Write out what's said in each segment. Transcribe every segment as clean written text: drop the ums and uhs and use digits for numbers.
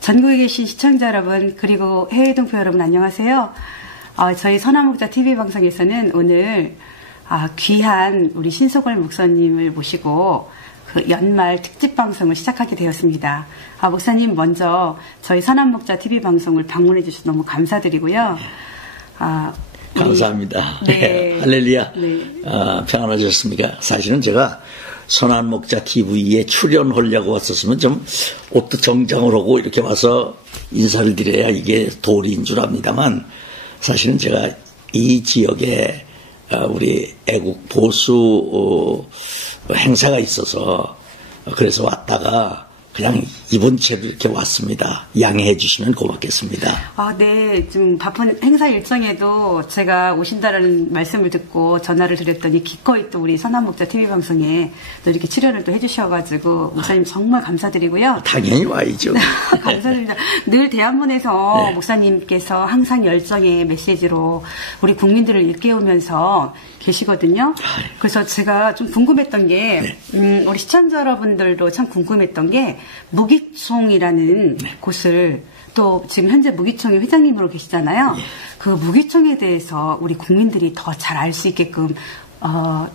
전국에 계신 시청자 여러분, 그리고 해외 동포 여러분 안녕하세요. 저희 선한목자 TV 방송에서는 오늘 귀한 우리 신소걸 목사님을 모시고 그 연말 특집 방송을 시작하게 되었습니다. 목사님 먼저 저희 선한목자 TV 방송을 방문해 주셔서 너무 감사드리고요. 감사합니다. 네. 할렐루야. 네. 평안하셨습니까? 사실은 제가 선한목자 TV에 출연하려고 왔었으면 좀 옷도 정장을 하고 이렇게 와서 인사를 드려야 이게 도리인 줄 압니다만, 사실은 제가 이 지역에 우리 애국 보수 행사가 있어서 그래서 왔다가 그냥 이번 채로 이렇게 왔습니다. 양해해 주시면 고맙겠습니다. 네. 좀 바쁜 행사 일정에도 제가 오신다라는 말씀을 듣고 전화를 드렸더니 기꺼이 또 우리 선한목자 TV 방송에 또 이렇게 출연을 또 해주셔가지고 목사님 정말 감사드리고요. 당연히 와야죠. 감사드립니다. 늘 대한문에서 네. 목사님께서 항상 열정의 메시지로 우리 국민들을 일깨우면서 계시거든요. 그래서 제가 좀 궁금했던 게, 우리 시청자 여러분들도 참 궁금했던 게, 무기총이라는 곳을 또 지금 현재 무기총의 회장님으로 계시잖아요. 그 무기총에 대해서 우리 국민들이 더 잘 알 수 있게끔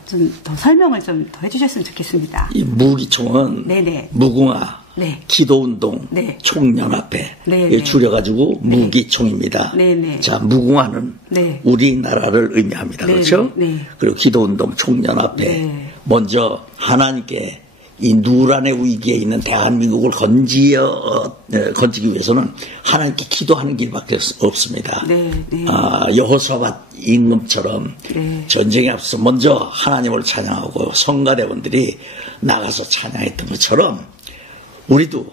좀 더 설명을 좀 더 해주셨으면 좋겠습니다. 이 무기총은 네네. 무궁화, 네. 기도운동, 네. 총연합회 네네. 줄여가지고 무기총입니다. 네네. 자, 무궁화는 네. 우리나라를 의미합니다. 네네. 그렇죠? 네. 그리고 기도운동, 총연합회. 네. 먼저 하나님께 이 누란의 위기에 있는 대한민국을 건지기 위해서는 하나님께 기도하는 길밖에 없습니다. 네, 네. 여호사밧 임금처럼 네. 전쟁에 앞서 먼저 하나님을 찬양하고 성가대원들이 나가서 찬양했던 것처럼 우리도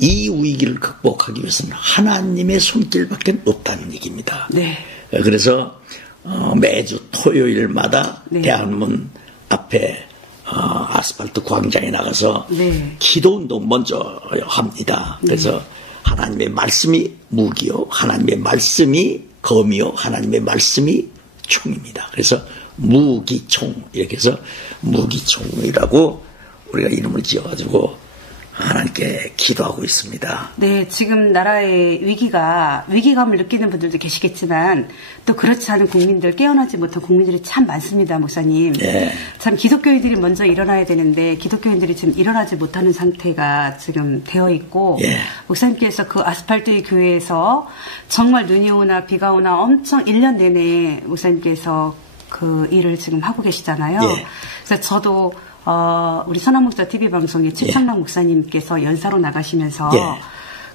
이 위기를 극복하기 위해서는 하나님의 손길밖에 없다는 얘기입니다. 네. 그래서 매주 토요일마다 네. 대한문 앞에 아스팔트 광장에 나가서 네. 기도운동 먼저 합니다. 그래서 하나님의 말씀이 무기요, 하나님의 말씀이 검이요, 하나님의 말씀이 총입니다. 그래서 무기총, 이렇게 해서 무기총이라고 우리가 이름을 지어가지고 하나님께 기도하고 있습니다. 네, 지금 나라의 위기감을 느끼는 분들도 계시겠지만 또 그렇지 않은 국민들, 깨어나지 못한 국민들이 참 많습니다, 목사님. 예. 참 기독교인들이 먼저 일어나야 되는데 기독교인들이 지금 일어나지 못하는 상태가 지금 되어 있고 예. 목사님께서 그 아스팔트 교회에서 정말 눈이 오나 비가 오나 엄청 1년 내내 목사님께서 그 일을 지금 하고 계시잖아요. 예. 그래서 저도 우리 선한목자 TV 방송에 최창락 목사님께서 연사로 나가시면서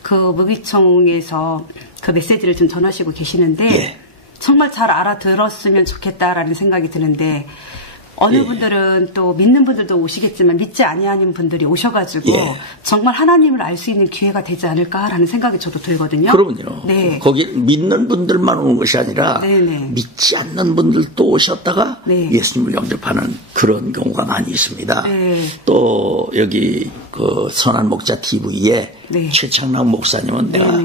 그 무기총에서 그 메시지를 좀 전하시고 계시는데 정말 잘 알아들었으면 좋겠다라는 생각이 드는데 어느 분들은 또 믿는 분들도 오시겠지만 믿지 아니하는 분들이 오셔가지고 정말 하나님을 알 수 있는 기회가 되지 않을까라는 생각이 저도 들거든요. 그러면요. 네. 거기 믿는 분들만 오는 것이 아니라 네네. 믿지 않는 분들도 오셨다가 네. 예수님을 영접하는 그런 경우가 많이 있습니다. 네. 또 여기 그 선한목자 TV에 네. 최창락 목사님은 내가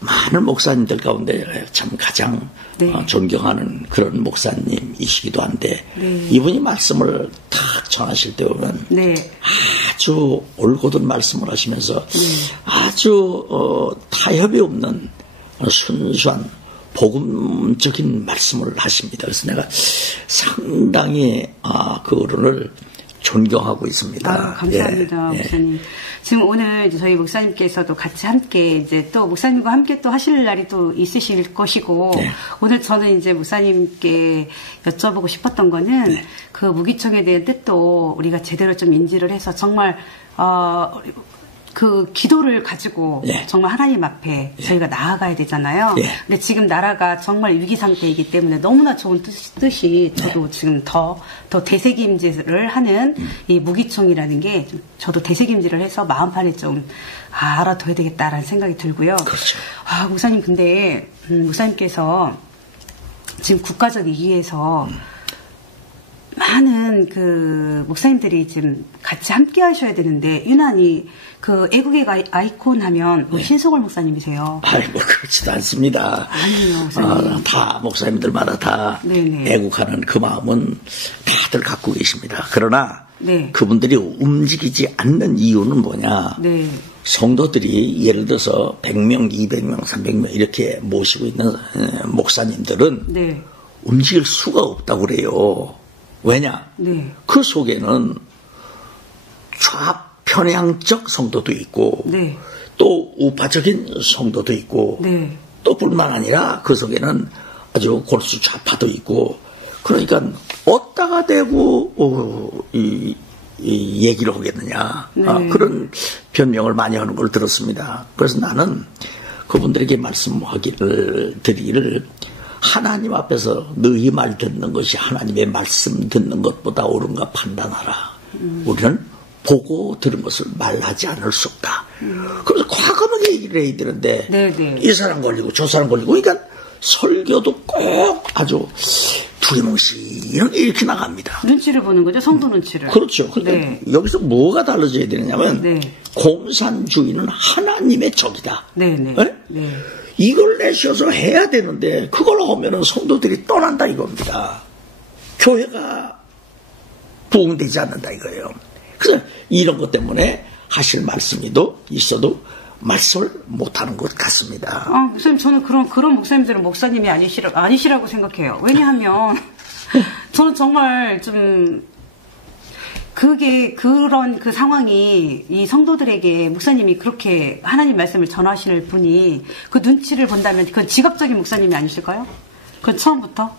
많은 목사님들 가운데 참 가장 존경하는 그런 목사님이시기도 한데 이분이 말씀을 탁 전하실 때 보면 아주 올곧은 말씀을 하시면서 아주 타협이 없는 순수한 복음적인 말씀을 하십니다. 그래서 내가 상당히 그 어른을 존경하고 있습니다. 감사합니다, 목사님. 지금 오늘 이제 저희 목사님께서도 같이 함께 이제 또 목사님과 함께 또 하실 날이 또 있으실 것이고 오늘 저는 이제 목사님께 여쭤보고 싶었던 거는 그 무기총에 대한 뜻도 우리가 제대로 좀 인지를 해서 정말 그 기도를 가지고 예. 정말 하나님 앞에 저희가 나아가야 되잖아요. 예. 근데 지금 나라가 정말 위기 상태이기 때문에 너무나 좋은 뜻이 저도 지금 더 되새김질을 하는 이 무기총이라는 게 저도 되새김질을 해서 마음판에 좀 알아둬야 되겠다라는 생각이 들고요. 그렇죠. 목사님 근데 목사님께서 지금 국가적 위기에서 많은 그 목사님들이 지금 같이 함께 하셔야 되는데 유난히 그 애국의 아이콘 하면 우리 신성월 목사님이세요. 뭐 그렇지도 않습니다. 아니에요, 목사님. 다 목사님들마다 다 네네. 애국하는 그 마음은 다들 갖고 계십니다. 그러나 네. 그분들이 움직이지 않는 이유는 뭐냐? 네. 성도들이 예를 들어서 100명, 200명, 300명 이렇게 모시고 있는 목사님들은 네. 움직일 수가 없다고 그래요. 왜냐? 네. 그 속에는 좌편향적 성도도 있고 네. 또 우파적인 성도도 있고 네. 또 뿐만 아니라 그 속에는 아주 골수 좌파도 있고 그러니까 어디다가 대고 이 얘기를 하겠느냐. 네. 그런 변명을 많이 하는 걸 들었습니다. 그래서 나는 그분들에게 드리기를 하나님 앞에서 너희 말 듣는 것이 하나님의 말씀 듣는 것보다 옳은가 판단하라. 우리는 보고 들은 것을 말하지 않을 수 없다. 그래서 과감하게 얘기를 해야 되는데 네네. 이 사람 걸리고 저 사람 걸리고 그러니까 설교도 꼭 아주 두리뭉실 이렇게 나갑니다. 눈치를 보는 거죠. 성도 눈치를. 그렇죠. 그러니까 네. 여기서 뭐가 달라져야 되느냐면 네. 공산주의는 하나님의 적이다. 네네. 네? 네. 이걸 내셔서 해야 되는데 그걸 하면은 성도들이 떠난다 이겁니다. 교회가 부흥되지 않는다 이거예요. 그래서 이런 것 때문에 하실 말씀이도 있어도 말씀을 못하는 것 같습니다. 목사님 저는 그런 목사님들은 목사님이 아니시라고 생각해요. 왜냐하면 저는 정말 좀 그런 그 상황이 이 성도들에게 목사님이 그렇게 하나님 말씀을 전하시는 분이 그 눈치를 본다면 그건 지각적인 목사님이 아니실까요? 그건 처음부터?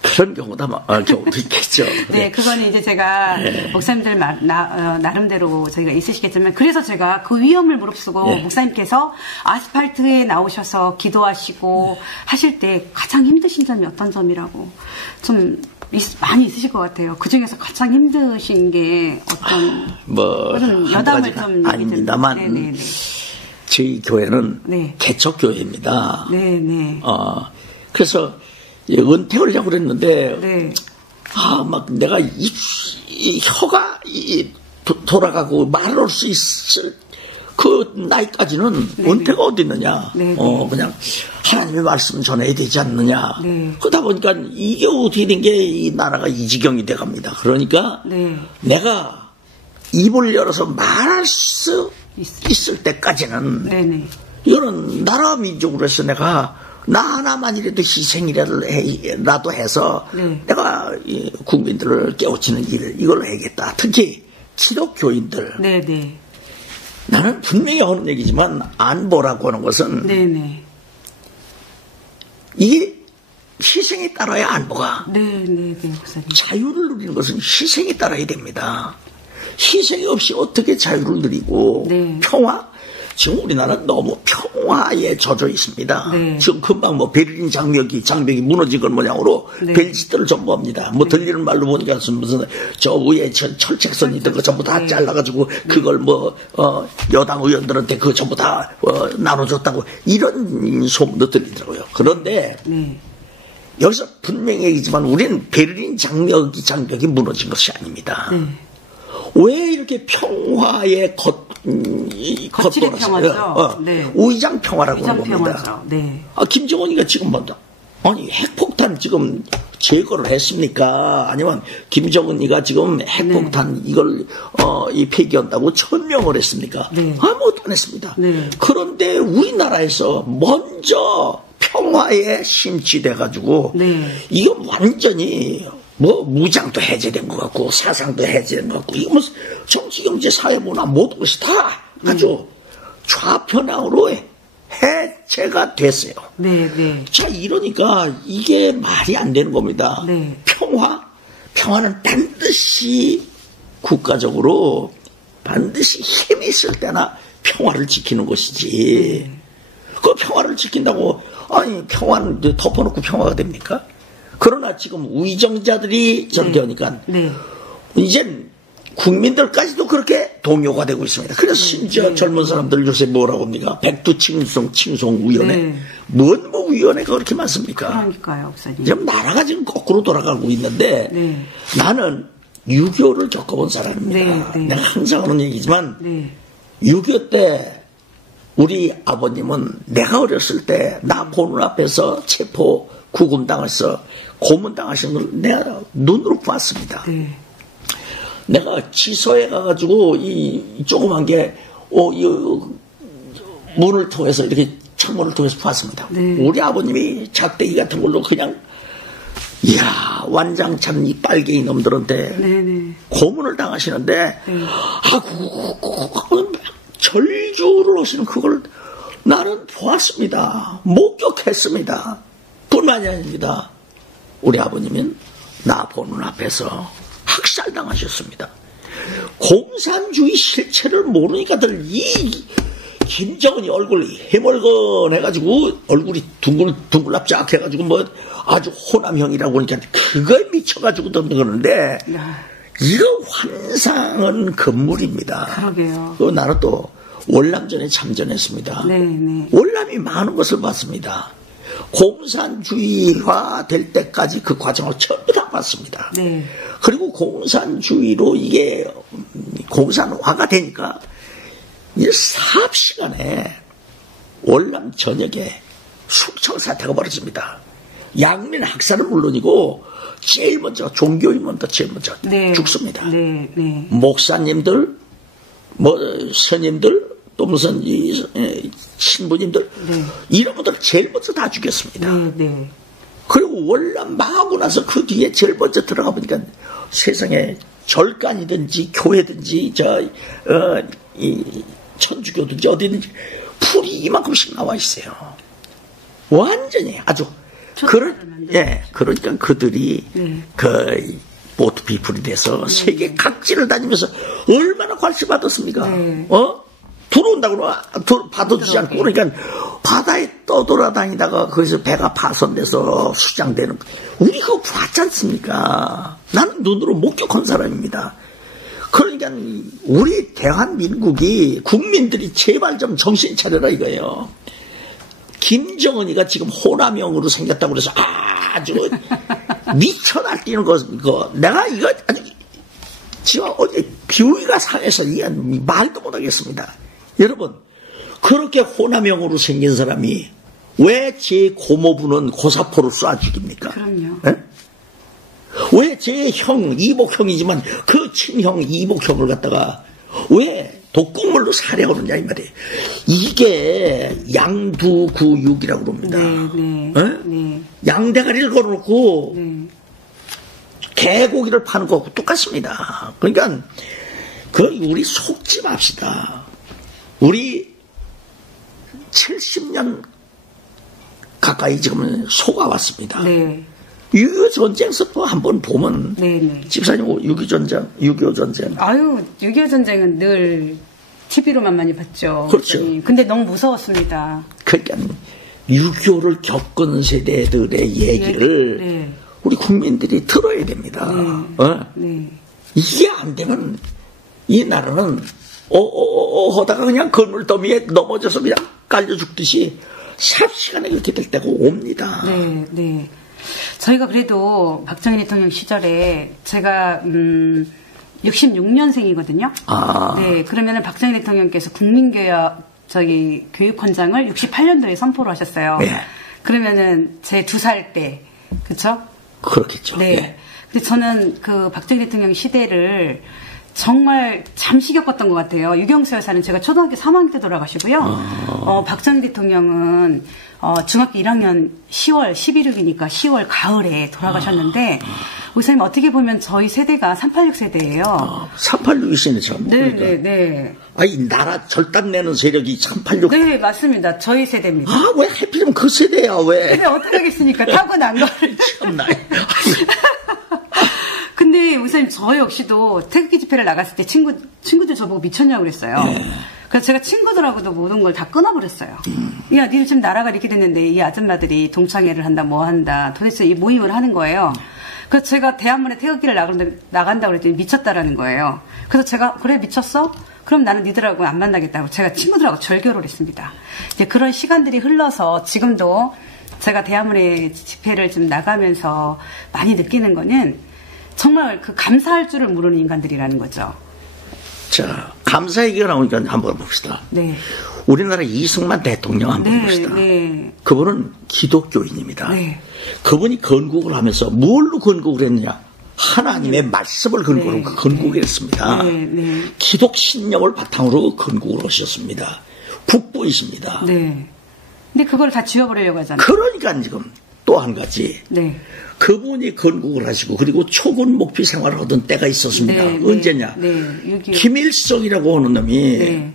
그런 경우도 있겠죠. 네, 그거는 이제 제가 목사님들 나름대로 저희가 있으시겠지만 그래서 제가 그 위험을 무릅쓰고 목사님께서 아스팔트에 나오셔서 기도하시고 하실 때 가장 힘드신 점이 어떤 점이라고 좀 많이 있으실 것 같아요. 그 중에서 가장 힘드신 게 어떤 여담을 좀 아닙니다만 저희 교회는 네. 개척교회입니다. 네네. 그래서 은퇴하려고 그랬는데 네. 막 내가 이 혀가 돌아가고 말할 수 있을 그 나이까지는 네네. 은퇴가 어디 있느냐. 그냥 하나님의 말씀 전해야 되지 않느냐. 네. 그러다 보니까 이게 어떻게 된 게 이 나라가 이 지경이 돼갑니다. 그러니까 네. 내가 입을 열어서 말할 수 있을 때까지는 네네. 이거는 나라 민족으로 해서 내가 나 하나만이라도 희생이라도 해서 내가 국민들을 깨우치는 이걸 해야겠다. 특히 기독교인들. 네네. 나는 분명히 하는 얘기지만 안보라고 하는 것은 네네. 이게 희생에 따라야 안보가. 네네. 목사님. 자유를 누리는 것은 희생에 따라야 됩니다. 희생이 없이 어떻게 자유를 누리고 평화? 지금 우리나라는 너무 평화에 젖어 있습니다. 네. 지금 금방 베를린 장벽이 무너진 걸 모양으로 벨짓들을 전부 합니다. 들리는 말로 보니까 무슨 저 위에 철책선이 있던 거 전부 다 잘라가지고 그걸 여당 의원들한테 그거 전부 다 나눠줬다고 이런 소문도 들리더라고요. 그런데 여기서 분명히 얘기지만 우리는 베를린 장벽이 무너진 것이 아닙니다. 왜 이렇게 평화의 거칠의 평화죠. 우이장 평화라고 하는 겁니다. 네. 김정은이가 지금 아니 핵폭탄 지금 제거를 했습니까? 아니면 김정은이가 지금 핵폭탄 이걸 폐기한다고 천명을 했습니까? 아무것도 안 했습니다. 그런데 우리나라에서 먼저 평화에 심취돼가지고 이건 완전히 무장도 해제된 것 같고 사상도 해제된 것 같고 이거 정치, 경제, 사회, 문화 모든 것이 다 아주 좌편향으로 해체가 됐어요. 자, 이러니까 이게 말이 안 되는 겁니다. 평화는 반드시 국가적으로 반드시 힘이 있을 때나 평화를 지키는 것이지. 그 평화를 지킨다고, 아니, 평화는 덮어놓고 평화가 됩니까? 그러나 지금 위정자들이 저렇게 하니까, 이젠 국민들까지도 그렇게 동요가 되고 있습니다. 그래서 심지어 젊은 사람들 요새 뭐라고 합니까? 백두칭송위원회. 뭔 위원회가 그렇게 많습니까? 그러니까요, 목사님. 지금 나라가 지금 거꾸로 돌아가고 있는데, 나는 6.25를 겪어본 사람입니다. 내가 항상 하는 얘기지만, 6.25 때 우리 아버님은 내가 어렸을 때 나 보는 앞에서 체포 구금당해서 고문당하신 걸 내가 눈으로 봤습니다. 내가 지서에 가가지고 이 조그만 게 이 문을 통해서 이렇게 창문을 통해서 봤습니다. 우리 아버님이 작대기 같은 걸로 그냥 이야 완장찬 이 빨갱이 놈들한테 고문을 당하시는데 절주를 하시는 그걸 나는 보았습니다. 목격했습니다. 뿐만이 아닙니다. 우리 아버님은 나 보는 앞에서 학살당하셨습니다. 공산주의 실체를 모르니까들 이 김정은이 얼굴이 해멀건해가지고 얼굴이 둥글랍짝 해가지고 뭐 아주 호남형이라고 하니까 그거에 미쳐가지고 듣는 거는데 이거 환상은 건물입니다. 그러게요. 나는 또 월남전에 참전했습니다. 월남이 많은 것을 봤습니다. 공산주의화 될 때까지 그 과정을 전부 다 봤습니다. 그리고 공산주의로 이게 공산화가 되니까 이 사업 시간에 월남 전역에 숙청 사태가 벌어집니다. 양민 학살은 물론이고 제일 먼저 종교인먼저 제일 먼저 죽습니다. 목사님들, 뭐 스님들, 또 무슨 신부님들 이런 분들 제일 먼저 다 죽였습니다. 그리고 월남 망하고 나서 그 뒤에 제일 먼저 들어가 보니까 세상에 절간이든지 교회든지 이 천주교든지 어디든지 풀이 이만큼씩 나와 있어요. 완전히 아주 그러니까 그들이 그 보트 피플이 돼서 세계 각지를 다니면서 얼마나 관심 받았습니까? 들어온다고 받아주지 않고 그러니까 바다에 떠돌아다니다가 거기서 배가 파손돼서 수장되는 우리 그거 봤지 않습니까? 나는 눈으로 목격한 사람입니다. 그러니까 우리 대한민국이 국민들이 제발 좀 정신 차려라 이거예요. 김정은이가 지금 호남형으로 생겼다고 그래서 아주 미쳐 날뛰는 거 내가 이거 아주 지금 어제 비위가 상해서 말도 못하겠습니다. 여러분 그렇게 호남형으로 생긴 사람이 왜 제 고모부는 고사포로 쏴 죽입니까? 그럼요. 왜 제 형 이복형이지만 그 친형 이복형을 갖다가 왜 독극물로 살해하느냐 이 말이에요. 이게 양두구육이라고 그럽니다. 양대가리를 걸어놓고 개고기를 파는 거하고 똑같습니다. 그러니까 우리 속지 맙시다. 우리 70년 가까이 지금 속아왔습니다. 6.25 전쟁서도 한번 보면 집사님 6.25 전쟁. 아유 6.25 전쟁은 늘 TV로만 많이 봤죠. 그렇죠. 근데 너무 무서웠습니다. 그러니까 6.25를 겪은 세대들의 얘기를 우리 국민들이 들어야 됩니다. 이게 안 되면 이 나라는 하다가 그냥 건물 더미에 넘어져서 그냥 깔려 죽듯이 삽시간에 그렇게 될 때가 옵니다. 저희가 그래도 박정희 대통령 시절에 제가 66년생이거든요. 그러면은 박정희 대통령께서 교육헌장을 68년도에 선포를 하셨어요. 그러면은 제 2살 때, 그렇죠? 그렇겠죠. 근데 저는 그 박정희 대통령 시대를 정말 잠시 겪었던 것 같아요. 유경수 여사는 제가 초등학교 3학년 때 돌아가시고요. 박정희 대통령은 중학교 1학년 10월 11일이니까 10월 가을에 돌아가셨는데 목사님 어떻게 보면 저희 세대가 386 세대예요. 386이시네 참. 네. 아니 나라 절단 내는 세력이 386. 네 맞습니다. 저희 세대입니다. 왜 하필이면 그 세대야 왜? 근데 어떻게 하겠습니까? 타고난 거를. 참나. 근데 목사님 저 역시도 태극기 집회를 나갔을 때 친구들 저보고 미쳤냐고 그랬어요. 그래서 제가 친구들하고도 모든 걸 다 끊어버렸어요. 야, 니들 지금 나라가 이렇게 됐는데 이 아줌마들이 동창회를 한다, 뭐 한다. 도대체 이 모임을 하는 거예요. 그래서 제가 대한문에 태극기를 나간다고 그랬더니 미쳤다라는 거예요. 그래서 제가 그래 미쳤어? 그럼 나는 니들하고 안 만나겠다고 제가 친구들하고 절교를 했습니다. 이제 그런 시간들이 흘러서 지금도 제가 대한문에 집회를 좀 나가면서 많이 느끼는 거는 정말 그 감사할 줄을 모르는 인간들이라는 거죠. 자, 감사 얘기가 나오니까 한번 봅시다. 네. 우리나라 이승만 대통령 한번 봅시다. 네. 그분은 기독교인입니다. 네. 그분이 건국을 하면서 뭘로 건국을 했느냐? 하나님의 말씀을 근거로 네. 건국을 했습니다. 네. 네. 기독 신령을 바탕으로 건국을 하셨습니다. 북부이십니다. 네. 근데 그걸 다 지워버리려고 하잖아요. 그러니까 지금 또 한 가지. 네. 그분이 건국을 하시고 그리고 초군 목피 생활을 하던 때가 있었습니다. 네, 언제냐? 네, 김일성이라고 하는 놈이 네.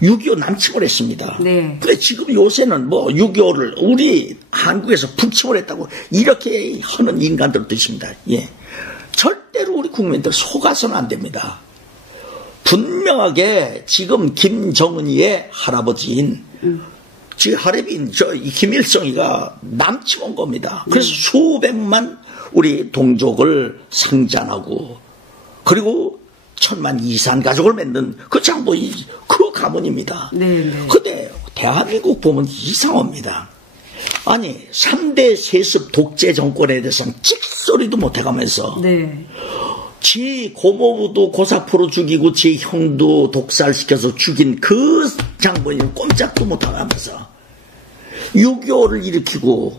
6.25 남침을 했습니다. 네. 근데 지금 요새는 뭐 6.25를 우리 한국에서 북침을 했다고 이렇게 하는 인간들도 있습니다. 예. 절대로 우리 국민들 속아서는 안 됩니다. 분명하게 지금 김정은이의 할아버지인 지 할애비인 이 김일성이가 남침한 겁니다. 그래서 수백만 우리 동족을 상잔하고 그리고 천만 이산 가족을 맺는 그 장본이 그 가문입니다. 네. 근데 대한민국 보면 이상합니다. 아니 3대 세습 독재 정권에 대해서는 찍소리도 못해가면서 네. 지 고모부도 고사포로 죽이고 지 형도 독살시켜서 죽인 그 장본인은 꼼짝도 못하면서 6.25를 일으키고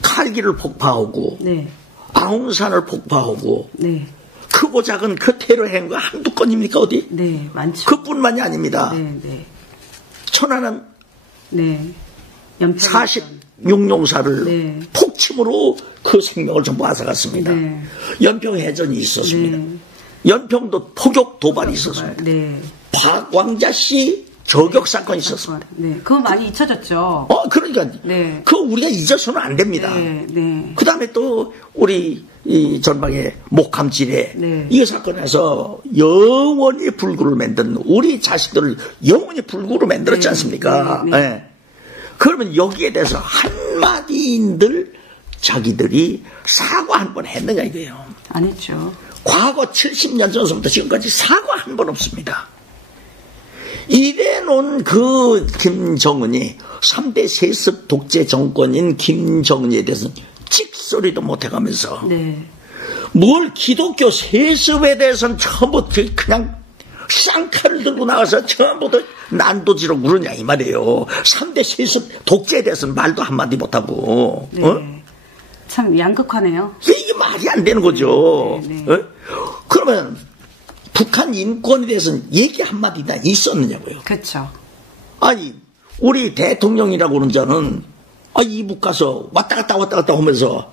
칼기를 폭파하고 네. 아웅산을 폭파하고 네. 크고 작은 그 테러 행위가 한두 건입니까 어디? 네. 많죠. 그뿐만이 아닙니다. 네. 네. 천안은 네. 46용사를 네. 폭침으로 그 생명을 전부 앗아갔습니다. 네. 연평해전이 있었습니다. 네. 연평도 포격 도발이 있었습니다. 네. 박왕자 씨 저격 사건이 있었습니다. 네. 그거 많이 잊혀졌죠. 그러니까 네. 그거 우리가 잊어서는 안 됩니다. 네. 네. 그 다음에 또 우리 이 전방의 목함지뢰 네. 이 사건에서 영원히 불구를 만든 우리 자식들을 영원히 불구로 만들었지 네. 않습니까? 네. 네. 그러면 여기에 대해서 한마디인들 자기들이 사과 한 번 했느냐 이거예요. 안 했죠. 과거 70년 전서부터 지금까지 사과 한 번 없습니다. 이래놓은 그 김정은이 3대 세습 독재 정권인 김정은에 대해서는 찍소리도 못해가면서 네. 뭘 기독교 세습에 대해서는 전부 그냥 쌍칼을 들고 나가서 전부 다 난도지로 그러냐 이 말이에요. 3대 세습 독재에 대해서는 말도 한마디 못하고. 네. 참 양극화네요. 이게 말이 안 되는 거죠. 네. 그러면 북한 인권에 대해서는 얘기 한마디나 있었느냐고요. 그렇죠. 아니 우리 대통령이라고 하는 자는 이북 가서 왔다 갔다 하면서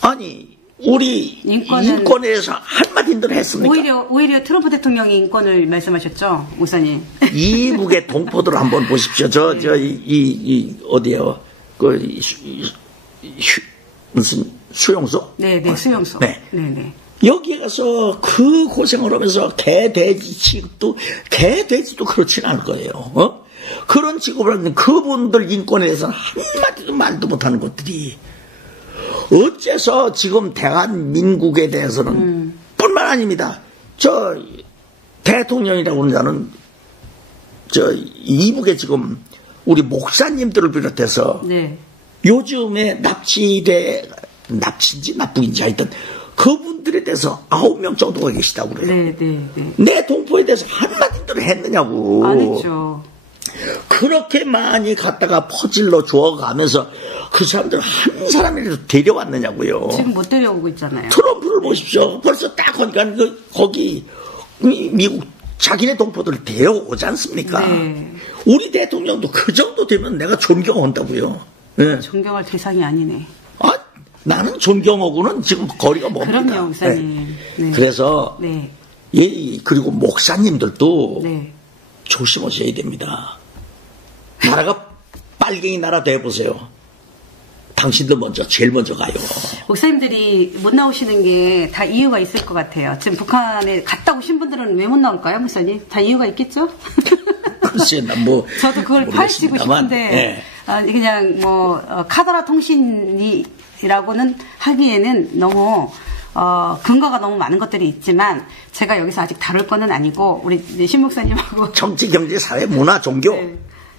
아니 우리 인권에 대해서 한마디들 했습니까? 오히려 트럼프 대통령이 인권을 말씀하셨죠, 목사님. 이북의 동포들 한번 보십시오. 어디요? 무슨 수용소? 네, 수용소. 네. 네. 여기에 가서 그 고생을 하면서 개돼지 취급도 개돼지도 그렇진 않을 거예요. 그런 취급을 하는 그분들 인권에 대해서는 한마디도 말도 못하는 것들이 어째서 지금 대한민국에 대해서는 뿐만 아닙니다. 대통령이라고 하는 자는 이북에 지금 우리 목사님들을 비롯해서 네. 요즘에 납치인지 납북인지 하여튼 그분들에 대해서 9명 정도가 계시다고 그래요. 네. 내 동포에 대해서 한마디도 했느냐고. 안 했죠. 그렇게 많이 갖다가 퍼질러 주어가면서 그 사람들 한 사람이라도 데려왔느냐고요. 지금 못 데려오고 있잖아요. 트럼프를 보십시오. 벌써 딱 거니까 거기 미국 자기네 동포들을 데려오지 않습니까? 네. 우리 대통령도 그 정도 되면 내가 존경한다고요. 네. 존경할 대상이 아니네. 나는 존경하고는 지금 거리가 멉니다. 그럼요, 목사님. 네. 그래서 네. 그리고 목사님들도 네. 조심하셔야 됩니다. 나라가 빨갱이 나라 돼보세요. 당신들 먼저, 제일 먼저 가요. 목사님들이 못 나오시는 게 다 이유가 있을 것 같아요. 지금 북한에 갔다 오신 분들은 왜 못 나올까요, 목사님? 다 이유가 있겠죠? 글쎄, 난 뭐. 저도 그걸 파헤치고 싶은데, 네. 그냥 카더라 통신이라고는 하기에는 너무, 근거가 너무 많은 것들이 있지만, 제가 여기서 아직 다룰 거는 아니고, 우리 신 목사님하고. 정치, 경제, 사회, 문화, 종교. 네.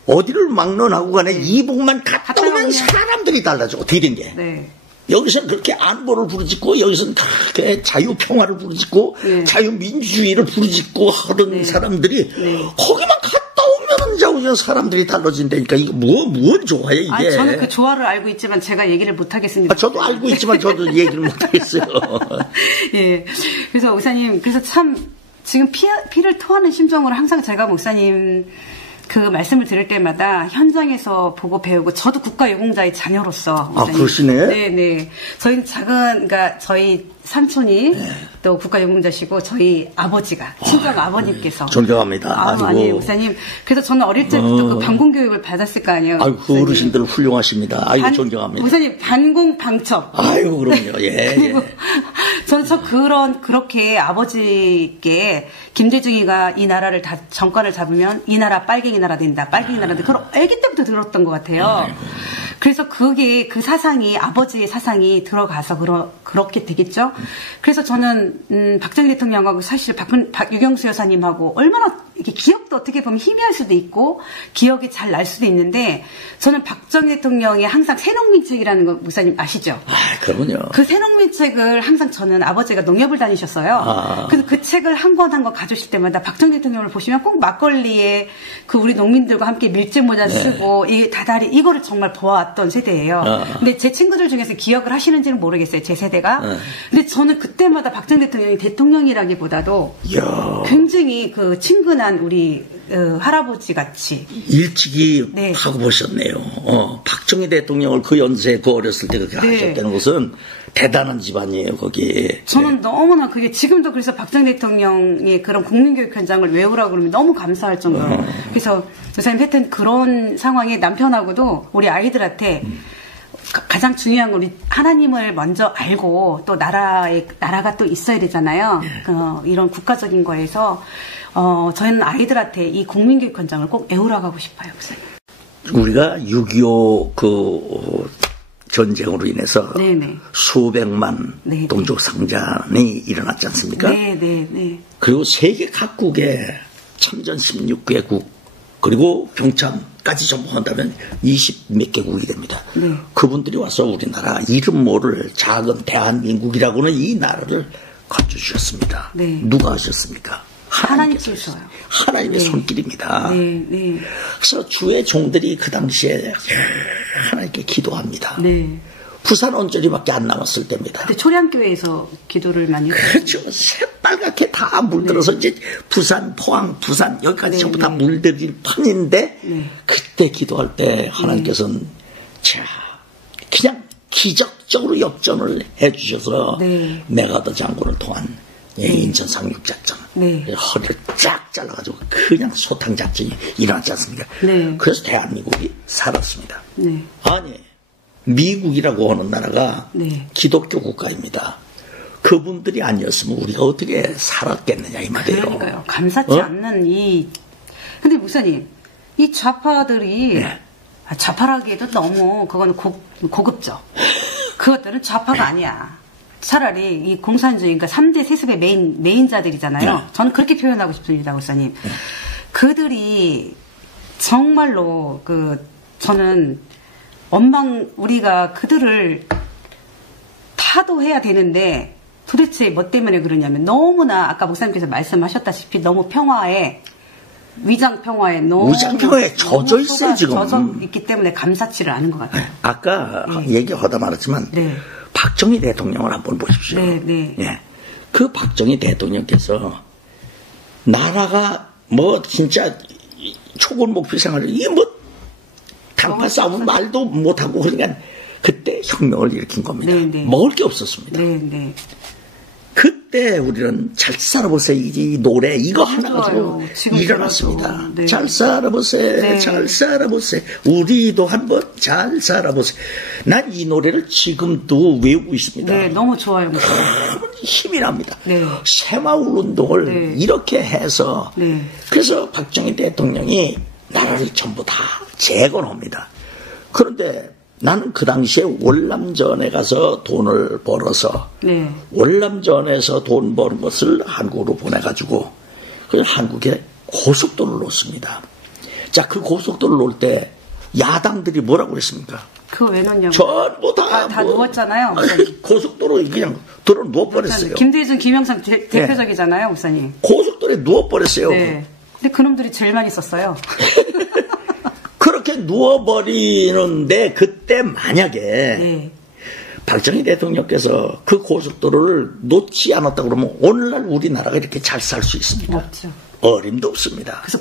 어디를 막론하고 간에 이북만 갔다 오면 사람들이 달라져. 어떻게 된 게. 네. 여기서는 그렇게 안보를 부르짖고, 여기서는 그렇게 자유평화를 부르짖고, 네. 자유민주주의를 부르짖고 하던 네. 사람들이, 네. 거기만 갔다 오면은 자우전 사람들이 달라진다니까. 이거 무언 좋아요, 이게. 아니, 저는 그 조화를 알고 있지만 제가 얘기를 못 하겠습니다. 저도 알고 있지만 저도 얘기를 못 하겠어요. 예. 그래서 목사님, 그래서 참, 지금 피를 토하는 심정으로 항상 제가 목사님 그 말씀을 들을 때마다 현장에서 보고 배우고, 저도 국가유공자의 자녀로서. 목사님. 그러시네? 네네. 저희는 그러니까 저희 삼촌이 또 국가유공자시고, 저희 아버지가, 친정 아버님께서. 존경합니다. 아니, 목사님. 그래서 저는 어릴 때부터 그 반공교육을 받았을 거 아니에요. 아이고, 그 어르신들 훌륭하십니다. 아이고, 존경합니다. 목사님, 반공방첩. 아이고, 그럼요. 예. 그리고 저는 그렇게 아버지께 김대중이가 이 나라를 다 정권을 잡으면 이 나라 빨갱이 나라 된다. 빨갱이 나라 된다. 그걸 아기 때부터 들었던 것 같아요. 그래서 그게 그 사상이, 아버지의 사상이 들어가서 그렇게 되겠죠. 그래서 저는 박정희 대통령하고 사실 유경수 여사님하고 얼마나 이렇게 기억도 어떻게 보면 희미할 수도 있고 기억이 잘 날 수도 있는데, 저는 박정희 대통령의 항상 새농민책이라는 거 목사님 아시죠? 그럼요. 그 새농민책을 항상 저는 아버지가 농협을 다니셨어요. 그래서 그 책을 한 권 한 권 가져오실 때마다 박정희 대통령을 보시면 꼭 막걸리에 그 우리 농민들과 함께 밀짚 모자 쓰고 이게 다달이 이거를 정말 보아왔던 세대예요. 근데 제 친구들 중에서 기억을 하시는지는 모르겠어요. 제 세대가. 근데 저는 그때마다 박정희 대통령이 대통령이라기보다도 굉장히 그 친근한 우리 할아버지 같이 일찍이 하고 보셨네요. 박정희 대통령을 그 연세에 그 어렸을 때 그렇게 하셨다는 것은 대단한 집안이에요, 거기. 저는 너무나 그게 지금도 그래서 박정희 대통령의 그런 국민교육 현장을 외우라고 그러면 너무 감사할 정도로. 그래서 요사님 하여튼 그런 상황에 남편하고도 우리 아이들한테 가장 중요한 건 우리 하나님을 먼저 알고 또 나라가 또 있어야 되잖아요. 이런 국가적인 거에서 저희는 아이들한테 이 국민교육 현장을 꼭 애우라고 하고 싶어요, 목사님. 우리가 6.25 전쟁으로 인해서 네네. 수백만 네네. 동족 상잔이 일어났지 않습니까? 네네. 그리고 세계 각국의 참전 16개국 그리고 평창까지 전부 한다면 20몇 개국이 됩니다. 네. 그분들이 와서 우리나라 이름 모를 작은 대한민국이라고는 이 나라를 건져주셨습니다. 네. 누가 하셨습니까? 하나님께서요. 하나님의 네. 손길입니다. 네. 그래서 주의 종들이 그 당시에 하나님께 기도합니다. 네. 부산 언저리밖에 안 남았을 때입니다. 그때 초량교회에서 기도를 많이 그렇죠. 새빨갛게 다 물들어서 이제 부산, 포항, 부산 여기까지 전부 다 물들일 판인데 그때 기도할 때 하나님께서는 자 그냥 기적적으로 역전을 해주셔서 메가더 장군을 통한 인천 상륙작전 허리를 쫙 잘라가지고 그냥 소탕작전이 일어났지 않습니까? 그래서 대한민국이 살았습니다. 아니 미국이라고 하는 나라가 기독교 국가입니다. 그분들이 아니었으면 우리가 어떻게 살았겠느냐 이 말이에요. 그러니까요. 감사치 않는 근데 목사님 이 좌파들이 좌파라기에도 너무 그건 고급죠. 그것들은 좌파가 아니야. 차라리 이 공산주의, 그러니까 3대 세습의 메인자들이잖아요. 저는 그렇게 표현하고 싶습니다, 목사님. 그들이 정말로 저는 우리가 그들을 타도해야 되는데 도대체 뭐 때문에 그러냐면 너무나 아까 목사님께서 말씀하셨다시피 너무 위장 평화에 젖어 있어요, 지금. 젖어 있기 때문에 감사치를 않은 것 같아요. 아까 얘기하다 말았지만 박정희 대통령을 한번 보십시오. 그 박정희 대통령께서 나라가 진짜 초골목표 생활을 이게 단파 싸움 말도 못하고 그러니까 그때 혁명을 일으킨 겁니다. 먹을 게 없었습니다. 그때 우리는 잘 살아보세요. 이 노래 이거 하나 가지고 일어났습니다. 네. 잘 살아보세요. 네. 잘 살아보세요. 우리도 한번 잘 살아보세요. 난 이 노래를 지금도 외우고 있습니다. 네, 너무 좋아요. 힘이 납니다. 네. 새마을 운동을 네. 이렇게 해서 네. 그래서 박정희 대통령이 나라를 전부 다 재건합니다. 그런데 나는 그 당시에 월남전에 가서 돈을 벌어서 네. 월남전에서 돈 버는 것을 한국으로 보내가지고 그래서 한국에 고속도로를 놓습니다. 자, 그 고속도로를 놓을 때 야당들이 뭐라고 그랬습니까? 그거 왜 넣냐고. 전부 다 누웠잖아요. 고속도로에 그냥 들어 누워버렸어요. 김대중, 김영삼 대표적이잖아요, 목사님. 고속도로에 누워버렸어요. 네. 근데 그놈들이 제일 많이 썼어요. 그렇게 누워버리는데 그때 만약에 네. 박정희 대통령께서 그 고속도로를 놓지 않았다 그러면 오늘날 우리나라가 이렇게 잘 살 수 있습니다. 없죠. 어림도 없습니다. 그래서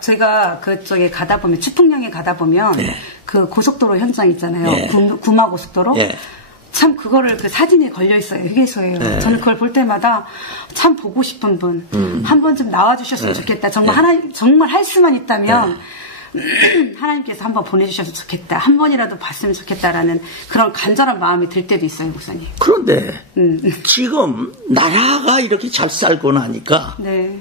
제가 그쪽에 가다 보면, 추풍령에 가다 보면, 네. 그 고속도로 현장 있잖아요. 네. 구마 고속도로. 네. 참 그거를 그 사진에 걸려 있어요. 휴게소에. 네. 저는 그걸 볼 때마다 참 보고 싶은 분, 한 번 좀 나와주셨으면 좋겠다. 정말 정말 할 수만 있다면, 하나님께서 한번 보내주셔서 좋겠다. 한 번이라도 봤으면 좋겠다라는 그런 간절한 마음이 들 때도 있어요, 목사님. 그런데 지금 나라가 이렇게 잘 살고 나니까 네.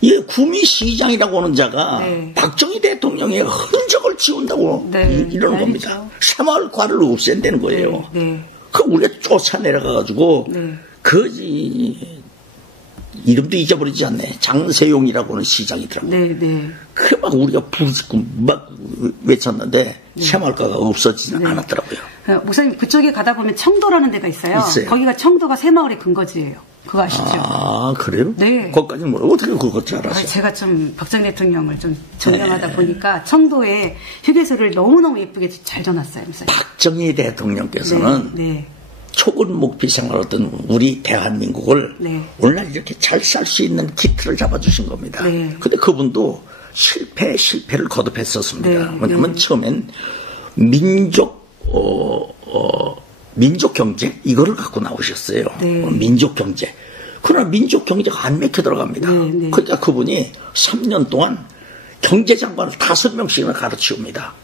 이 구미시장이라고 하는 자가 네. 박정희 대통령의 흔적을 지운다고 네. 이러는 겁니다. 새마을과를 없앤다는 거예요. 네. 네. 그 우리가 쫓아 내려가가지고 네. 이름도 잊어버리지 않네. 장세용이라고 하는 시장이더라고요. 네, 네. 그래 막 우리가 부르짖고 막 외쳤는데 네. 새마을과가 없어지지는 네. 않았더라고요. 목사님 그쪽에 가다 보면 청도라는 데가 있어요. 거기가 청도가 새마을의 근거지예요. 그거 아시죠? 아, 그래요? 네. 거기까지는 모르고 어떻게 그걸 잘 알았어요? 제가 좀 박정희 대통령을 좀 존경하다 보니까 청도에 휴게소를 너무너무 예쁘게 잘 져놨어요. 목사님. 박정희 대통령께서는 네. 초근 목피 생활하던 우리 대한민국을 네. 오늘날 이렇게 잘 살 수 있는 기틀을 잡아주신 겁니다. 네. 근데 그분도 실패를 거듭했었습니다. 네. 왜냐하면 처음엔 민족 경제 이거를 갖고 나오셨어요. 네. 민족 경제. 그러나 민족 경제가 안 맥혀 들어갑니다. 네. 그러니까 그분이 3년 동안 경제장관을 5명씩이나 가르치웁니다.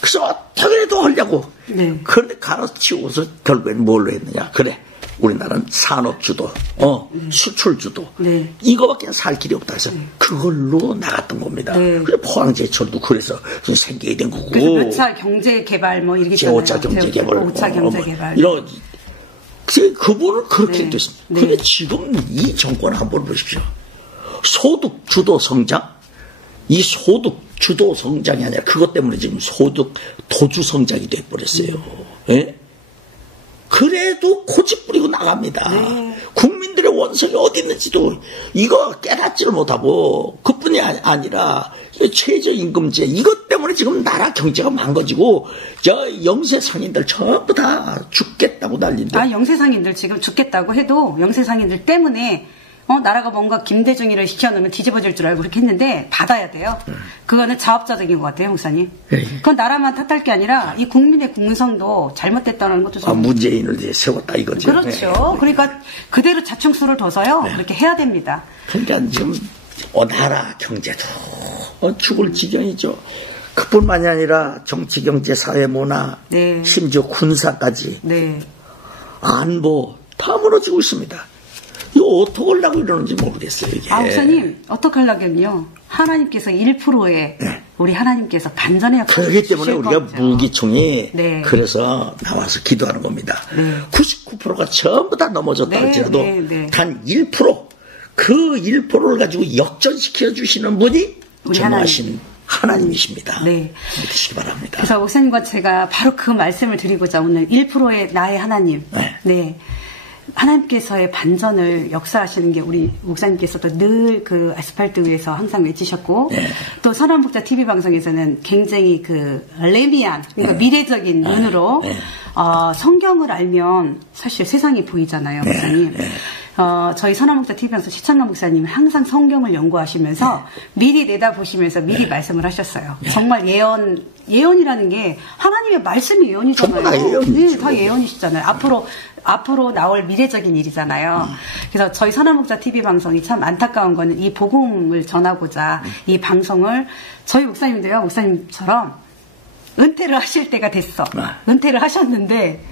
그래서 어떻게라도 하려고. 네. 그런데 가르치고서 결국엔 뭘로 했느냐. 그래. 우리나라는 산업주도, 수출주도. 네. 이거밖에 살 길이 없다 해서 그걸로 나갔던 겁니다. 네. 그래 포항제철도 그래서 생기게 된 거고. 그래서 몇 차 경제개발 뭐 이렇게 있잖아요. 5차 경제개발. 5차 경제개발. 이런 그분을 그렇게 네. 됐습니다. 네. 근데 지금 이 정권 한번 보십시오. 소득 주도 성장? 이 소득 주도 성장이 아니라 그것 때문에 지금 소득 도주 성장이 돼버렸어요. 예? 그래도 고집 부리고 나갑니다. 네. 국민들의 원성이 어디 있는지도 이거 깨닫지를 못하고 그뿐이 아니라 최저임금제 이것 때문에 지금 나라 경제가 망가지고 저 영세상인들 전부 다 죽겠다고 난리인데. 영세상인들 지금 죽겠다고 해도 영세상인들 때문에 나라가 뭔가 김대중이를 시켜놓으면 뒤집어질 줄 알고 그렇게 했는데 받아야 돼요. 그거는 자업자득인 것 같아요, 목사님. 그건 나라만 탓할 게 아니라 이 국민의 공성도 잘못됐다는 것도 좀. 문재인을 이제 세웠다 이거죠. 그렇죠. 네. 그러니까 그대로 자충수를 둬서요. 네. 그렇게 해야 됩니다. 그러니까 지금 나라 경제도 죽을 지경이죠. 그뿐만이 아니라 정치, 경제, 사회, 문화, 네. 심지어 군사까지, 네. 안보 다 무너지고 있습니다. 이거 어떻게 하려고 이러는지 모르겠어요. 이게. 목사님 어떻게 하려면요. 하나님께서 1%에 네. 우리 하나님께서 반전의 역사를 그렇기 때문에 우리가 거죠. 무기총이 네. 그래서 나와서 기도하는 겁니다. 네. 99%가 전부 다 넘어졌다 네, 할지라도 네. 단 1%, 그 1%를 가지고 역전시켜 주시는 분이 전능하신 하나님이십니다. 네. 믿으시기 바랍니다. 그래서 목사님과 제가 바로 그 말씀을 드리고자 오늘 1%의 나의 하나님. 네. 네. 하나님께서의 반전을 역사하시는 게 우리 목사님께서도 늘 그 아스팔트 위에서 항상 외치셨고 네. 또 선한목자 TV 방송에서는 굉장히 그 레미안 그러니까 미래적인 눈으로 성경을 알면 사실 세상이 보이잖아요, 목사님. 저희 선화목자 TV방송 시청자 목사님은 항상 성경을 연구하시면서 미리 내다보시면서 미리 말씀을 하셨어요. 정말 예언이라는 게 하나님의 말씀이 예언이잖아요. 정말 예언이죠. 네, 다 예언이시잖아요. 앞으로 나올 미래적인 일이잖아요. 그래서 저희 선화목자 TV방송이 참 안타까운 거는 이 복음을 전하고자 이 방송을 저희 목사님도요, 목사님처럼 은퇴를 하실 때가 됐어. 은퇴를 하셨는데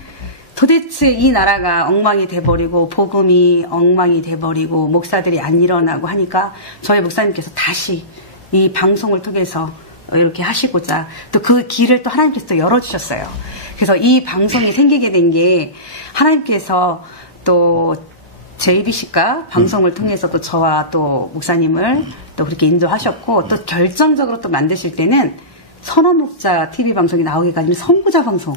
도대체 이 나라가 엉망이 돼버리고 복음이 엉망이 돼버리고 목사들이 안 일어나고 하니까 저희 목사님께서 다시 이 방송을 통해서 이렇게 하시고자 또 그 길을 또 하나님께서 또 열어주셨어요. 그래서 이 방송이 생기게 된 게 하나님께서 또 JBC가 방송을 통해서 또 저와 또 목사님을 또 그렇게 인도하셨고 또 결정적으로 또 만드실 때는 선화목자 TV 방송이 나오기까지는 선구자 방송.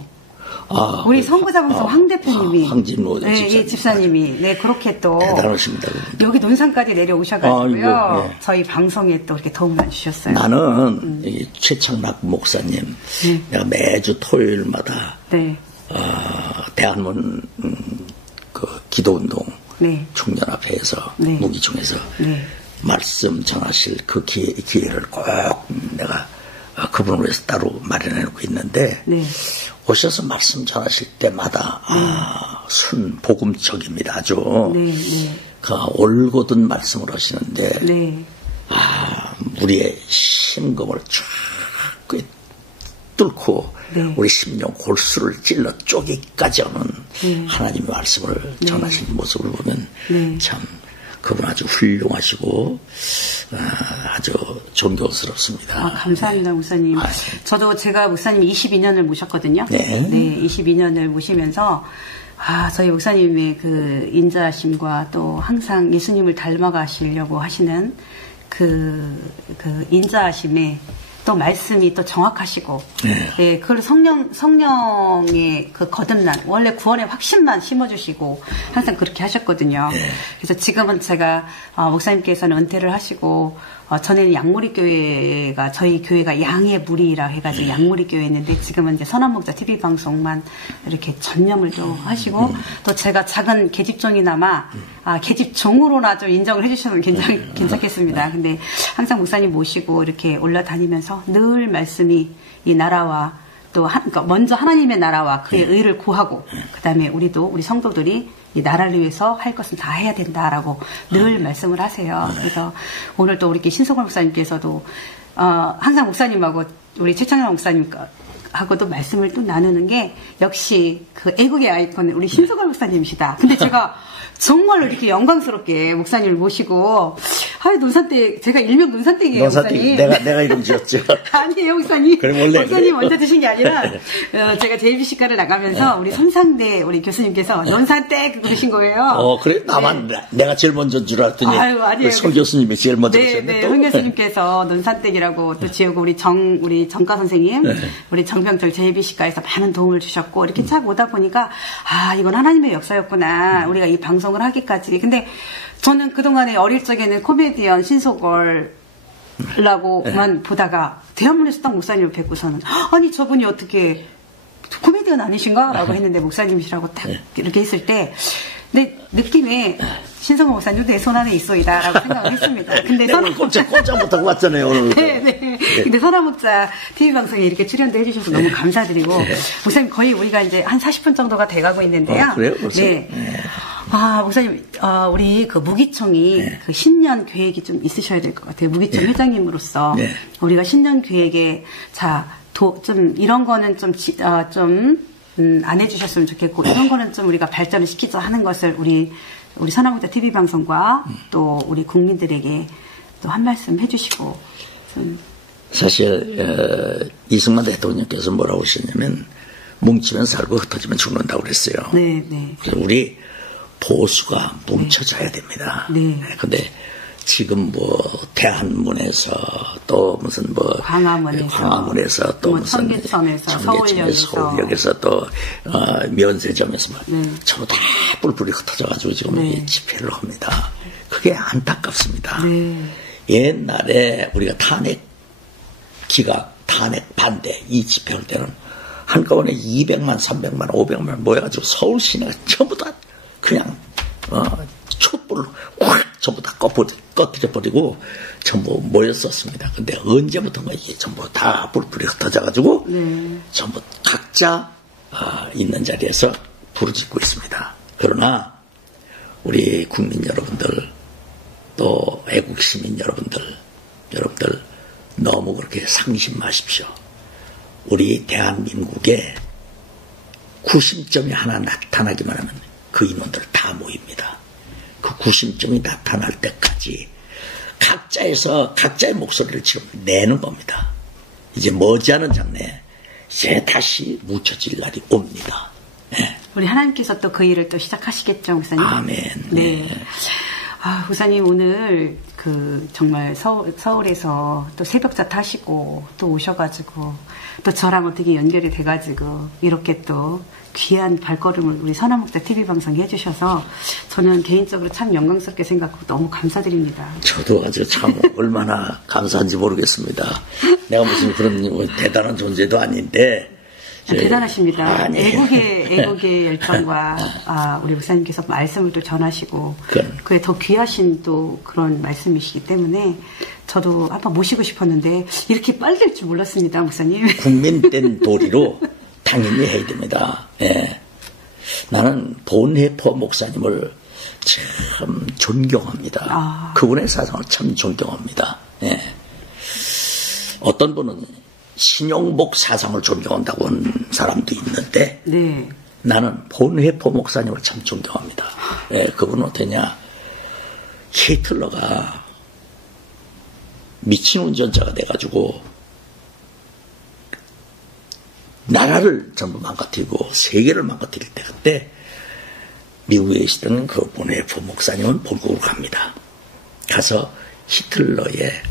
우리 선구자 방송 황 대표님이 황진모 집사님이 네 그렇게 또 대단하십니다. 여기 논산까지 내려오셔가지고요. 저희 방송에 또 이렇게 도움을 주셨어요. 나는 이 최창락 목사님 내가 매주 토요일마다 대한문 그 기도운동 총연합회에서 무기중에서 말씀 전하실 그 기회를 꼭 내가 그분을 위해서 따로 마련해놓고 있는데 오셔서 말씀 전하실 때마다 순 복음적입니다. 아주 그 올곧은 말씀을 하시는데 우리의 심금을 쫙 뚫고 우리 심령 골수를 찔러 쪼개기까지 하는 하나님의 말씀을 전하시는 모습을 보면 참 그분 아주 훌륭하시고 아주 존경스럽습니다. 감사합니다, 목사님. 저도 제가 목사님 22년을 모셨거든요. 네, 22년을 모시면서 저희 목사님의 그 인자하심과 또 항상 예수님을 닮아가시려고 하시는 그 인자하심에 또 말씀이 또 정확하시고, 그걸 성령의 그 거듭난, 원래 구원의 확신만 심어주시고, 항상 그렇게 하셨거든요. 그래서 지금은 제가, 목사님께서는 은퇴를 하시고, 전에는 양무리 교회가, 저희 교회가 양의 무리라 해가지고 양무리 교회였는데, 지금은 이제 선화목자 TV 방송만 이렇게 전념을 좀 하시고, 또 제가 작은 계집종이나마, 계집종으로나 좀 인정을 해주셔도 괜찮겠습니다. 근데 항상 목사님 모시고 이렇게 올라다니면서 늘 말씀이 이 나라와 또 그러니까 먼저 하나님의 나라와 그의 의를 구하고 그 다음에 우리 성도들이 이 나라를 위해서 할 것은 다 해야 된다라고 늘 말씀을 하세요. 그래서 오늘 또 우리 신성걸 목사님께서도 항상 목사님하고 우리 최창현 목사님하고도 말씀을 또 나누는 게 역시 그 애국의 아이콘 우리 신성걸 목사님이시다. 근데 제가 정말로 이렇게 영광스럽게 목사님을 모시고, 논산댁, 제가 일명 논산댁이에요, 목사님. 내가 이름 지었죠. 아니에요, 목사님. 그럼 원래 목사님 먼저 드신 게 아니라, 제가 JBC과를 나가면서 우리 선상대 우리 교수님께서 논산댁 그러신 거예요. 그래? 나만, 내가 제일 먼저 줄 알았더니. 아니에요. 송 교수님이 제일 먼저 하셨네. 송 교수님께서 논산댁이라고 또 지어고 우리 정가 선생님, 우리 정병철 JBC과에서 많은 도움을 주셨고, 이렇게 쫙 오다 보니까, 이건 하나님의 역사였구나. 우리가 이 방송을 하기까지. 근데 저는 그동안에 어릴 적에는 코미디언 신소걸라고만 보다가 대한문에서 딱 목사님을 뵙고서는 아니 저분이 어떻게 코미디언 아니신가? 라고 했는데 목사님이시라고 딱 이렇게 했을 때 내 느낌에 신성호 목사님도 내 손 안에 있어이다 라고 생각을 했습니다. 근데 꼼짝 못하고 왔잖아요, 오늘. 네. 근데 선화목자 TV방송에 이렇게 출연도 해주셔서 너무 감사드리고 목사님 거의 우리가 이제 한 40분 정도가 돼가고 있는데요. 그래요? 벌써? 목사님, 우리 그 무기청이 그 신년 계획이 좀 있으셔야 될 것 같아요. 무기청 회장님으로서 우리가 신년 계획에 좀 이런 거는 안 해주셨으면 좋겠고 이런 거는 좀 우리가 발전을 시키자 하는 것을 우리 선화목자 TV 방송과 또 우리 국민들에게 또 한 말씀 해주시고. 사실 이승만 대통령께서 뭐라고 하셨냐면 뭉치면 살고 흩어지면 죽는다고 그랬어요. 그래서 우리 보수가 뭉쳐져야 됩니다. 근데 지금 대한문에서 또 무슨 광화문에서 또 무슨 청계천에서 서울역에서 또 면세점에서 전부 다 뿔뿔이 흩어져가지고 지금 집회를 합니다. 그게 안타깝습니다. 옛날에 우리가 탄핵 기각, 탄핵 반대 이 집회할 때는 한꺼번에 200만, 300만, 500만 모여가지고 서울 시내가 전부 다 그냥 촛불을 확 전부 다 꺼뜨려버리고 전부 모였었습니다. 근데 언제부턴가 이게 전부 다 불이 흩어져가지고 전부 각자 있는 자리에서 부르짖고 있습니다. 그러나 우리 국민 여러분들 또 애국 시민 여러분들 너무 그렇게 상심 마십시오. 우리 대한민국에 구심점이 하나 나타나기만 하면 그 인원들 다 모입니다. 그 구심점이 나타날 때까지 각자의 목소리를 지금 내는 겁니다. 이제 머지않은 장래 이제 다시 묻혀질 날이 옵니다. 네. 우리 하나님께서 또 그 일을 또 시작하시겠죠, 목사님? 아멘. 네. 목사님 오늘 정말 서울에서 또 새벽자 타시고 또 오셔가지고 또 저랑 어떻게 연결이 돼가지고 이렇게 또 귀한 발걸음을 우리 선한목자 TV 방송에 해주셔서 저는 개인적으로 참 영광스럽게 생각하고 너무 감사드립니다. 저도 아주 참 얼마나 감사한지 모르겠습니다. 내가 무슨 그런 대단한 존재도 아닌데 대단하십니다. 애국의 열정과 우리 목사님께서 말씀을 또 전하시고 그에 더 귀하신 또 그런 말씀이시기 때문에 저도 한번 모시고 싶었는데 이렇게 빨리 될 줄 몰랐습니다, 목사님. 국민된 도리로 당연히 해야 됩니다. 예. 나는 본해퍼 목사님을 참 존경합니다. 그분의 사상을 참 존경합니다. 예. 어떤 분은 신용복 사상을 존경한다고 하는 사람도 있는데 네. 나는 본해퍼 목사님을 참 존경합니다. 예, 그분은 어떠냐, 히틀러가 미친 운전자가 돼가지고 나라를 전부 망가뜨리고 세계를 망가뜨릴 때 그때 미국에 계시던 그 본해퍼 목사님은 본국으로 갑니다. 가서 히틀러의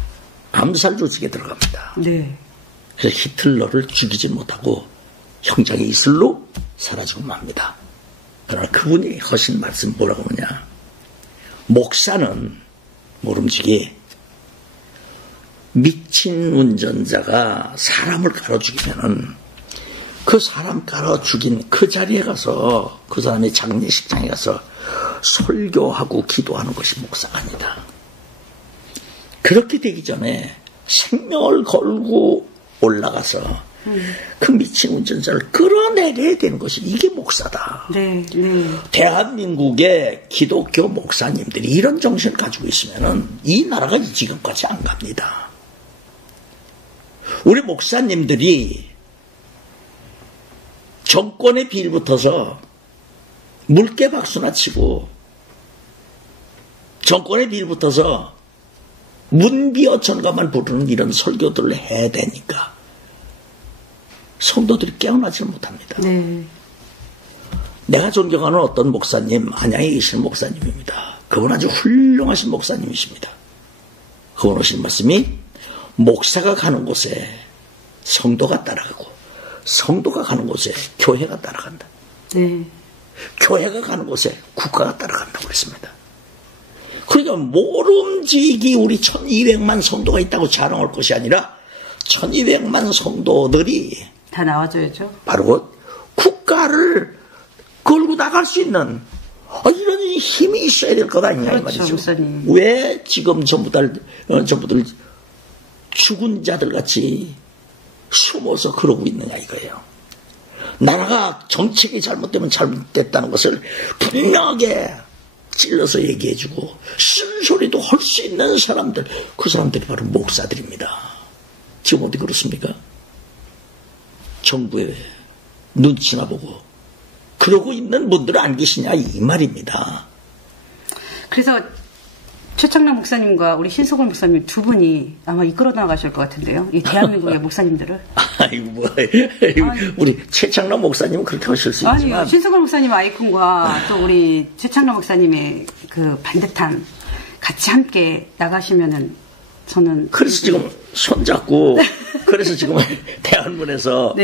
암살 조직에 들어갑니다. 네. 그래서 히틀러를 죽이지 못하고 형장의 이슬로 사라지고 맙니다. 그러나 그분이 하신 말씀 뭐라고 하냐, 목사는 모름지기 미친 운전자가 사람을 깔아 죽이면은 그 사람 깔아 죽인 그 자리에 가서 그 사람의 장례식장에 가서 설교하고 기도하는 것이 목사가 아니다. 그렇게 되기 전에 생명을 걸고 올라가서 그 미친 운전자를 끌어내려야 되는 것이 이게 목사다. 네, 네. 대한민국의 기독교 목사님들이 이런 정신을 가지고 있으면은 이 나라가 지금까지 안 갑니다. 우리 목사님들이 정권에 빌붙어서 물개박수나 치고 정권에 빌붙어서 문비어천가만 부르는 이런 설교들을 해야 되니까 성도들이 깨어나지를 못합니다. 네. 내가 존경하는 어떤 목사님, 안양에 계시는 목사님입니다. 그분 아주 훌륭하신 목사님이십니다. 그분 하신 말씀이 목사가 가는 곳에 성도가 따라가고 성도가 가는 곳에 교회가 따라간다. 네. 교회가 가는 곳에 국가가 따라간다고 그랬습니다. 그러니까 모름지기 우리 1200만 성도가 있다고 자랑할 것이 아니라 1200만 성도들이 다 나와줘야죠. 바로 국가를 걸고 나갈 수 있는 이런 힘이 있어야 될 것 아니냐, 그렇죠, 이 말이죠. 목사님. 왜 지금 전부들 죽은 자들 같이 숨어서 그러고 있느냐 이거예요. 나라가 정책이 잘못되면 잘못됐다는 것을 분명하게 찔러서 얘기해주고 쓴소리도 할 수 있는 사람들, 그 사람들이 바로 목사들입니다. 지금 어디 그렇습니까? 정부에 눈치나 보고 그러고 있는 분들은 안 계시냐 이 말입니다. 그래서 최창남 목사님과 우리 신석원 목사님 두 분이 아마 이끌어 나가실 것 같은데요. 이 대한민국의 목사님들을. 우리 최창남 목사님은 그렇게 하실 수 있지만. 아니요. 신석원 목사님 아이콘과 또 우리 최창남 목사님의 그 반듯함 같이 함께 나가시면은 저는. 그래서 지금 손잡고, 그래서 지금 대한문에서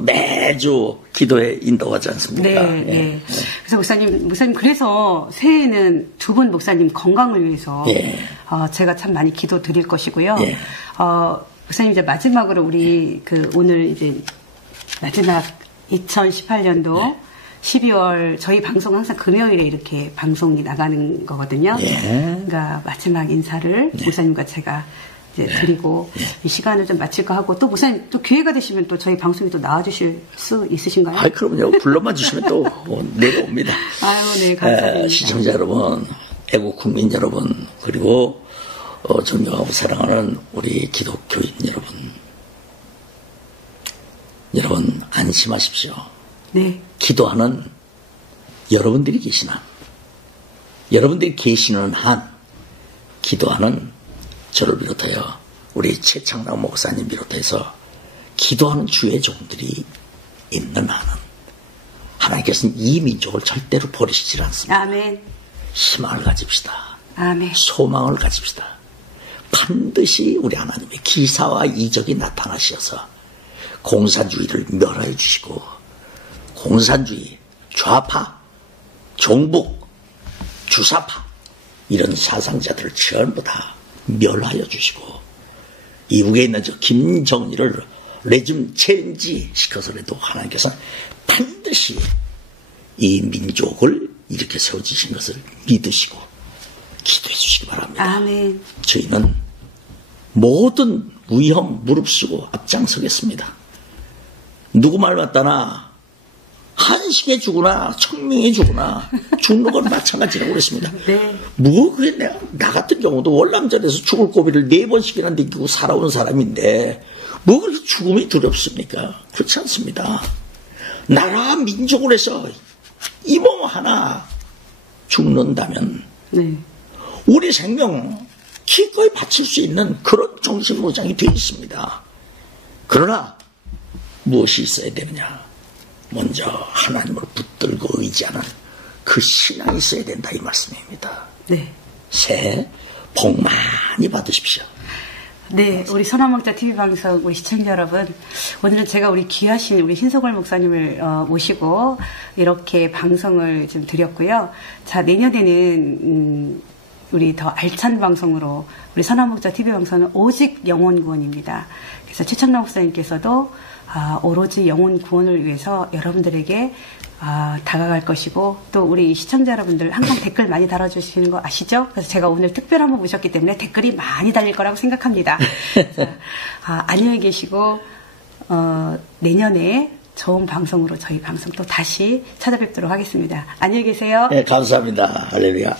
매주 기도에 인도하지 않습니까? 네, 네. 그래서 목사님 그래서 새해에는 두 분 목사님 건강을 위해서 제가 참 많이 기도 드릴 것이고요. 목사님 이제 마지막으로 우리 오늘 이제 마지막 2018년도 12월 저희 방송은 항상 금요일에 이렇게 방송이 나가는 거거든요. 예. 그러니까 마지막 인사를 목사님과 제가 이제 드리고 이 시간을 좀 마칠까 하고 또 목사님 또 기회가 되시면 또 저희 방송에 또 나와주실 수 있으신가요? 아, 그럼요. 불러만 주시면 또 내려옵니다. 아유, 네, 감사합니다. 시청자 여러분, 애국 국민 여러분, 그리고 존경하고 사랑하는 우리 기독교인 여러분 안심하십시오. 네. 기도하는 여러분들이 계시는 한 기도하는 저를 비롯하여 우리 최창남 목사님 비롯해서 기도하는 주의 종들이 있는 한은 하나님께서는 이 민족을 절대로 버리시질 않습니다. 아멘. 희망을 가집시다. 아멘. 소망을 가집시다. 반드시 우리 하나님의 기사와 이적이 나타나셔서 공산주의를 멸하여 주시고 공산주의, 좌파, 종북, 주사파 이런 사상자들을 전부 다 멸하여 주시고 이북에 있는 저 김정일을 레짐 체인지 시켜서라도 하나님께서 반드시 이 민족을 이렇게 세워주신 것을 믿으시고 기도해 주시기 바랍니다. 아멘. 저희는 모든 위험 무릅쓰고 앞장서겠습니다. 누구 말 맞다나 한식에 죽으나 청명에 죽으나 죽는 건 마찬가지라고 그랬습니다. 네. 그게 나 같은 경우도 월남전에서 죽을 고비를 4번씩이나 느끼고 살아온 사람인데 뭐 그렇게 죽음이 두렵습니까? 그렇지 않습니다. 나라와 민족을 해서 이 몸 하나 죽는다면 네. 우리 생명 기꺼이 바칠 수 있는 그런 정신무장이 되어 있습니다. 그러나 무엇이 있어야 되느냐? 먼저 하나님을 붙들고 의지하는 그 신앙이 있어야 된다 이 말씀입니다. 네. 새해 복 많이 받으십시오. 네, 우리 선화목자 TV 방송 우리 시청자 여러분, 오늘은 제가 우리 귀하신 우리 신석월 목사님을 모시고 이렇게 방송을 좀 드렸고요. 자, 내년에는 우리 더 알찬 방송으로 우리 선화목자 TV 방송은 오직 영혼 구원입니다. 그래서 최창남 목사님께서도 오로지 영혼 구원을 위해서 여러분들에게 다가갈 것이고 또 우리 시청자 여러분들 항상 댓글 많이 달아주시는 거 아시죠? 그래서 제가 오늘 특별한 분 모셨기 때문에 댓글이 많이 달릴 거라고 생각합니다. 자, 안녕히 계시고 내년에 좋은 방송으로 저희 방송 또 다시 찾아뵙도록 하겠습니다. 안녕히 계세요. 네, 감사합니다. 할렐루야.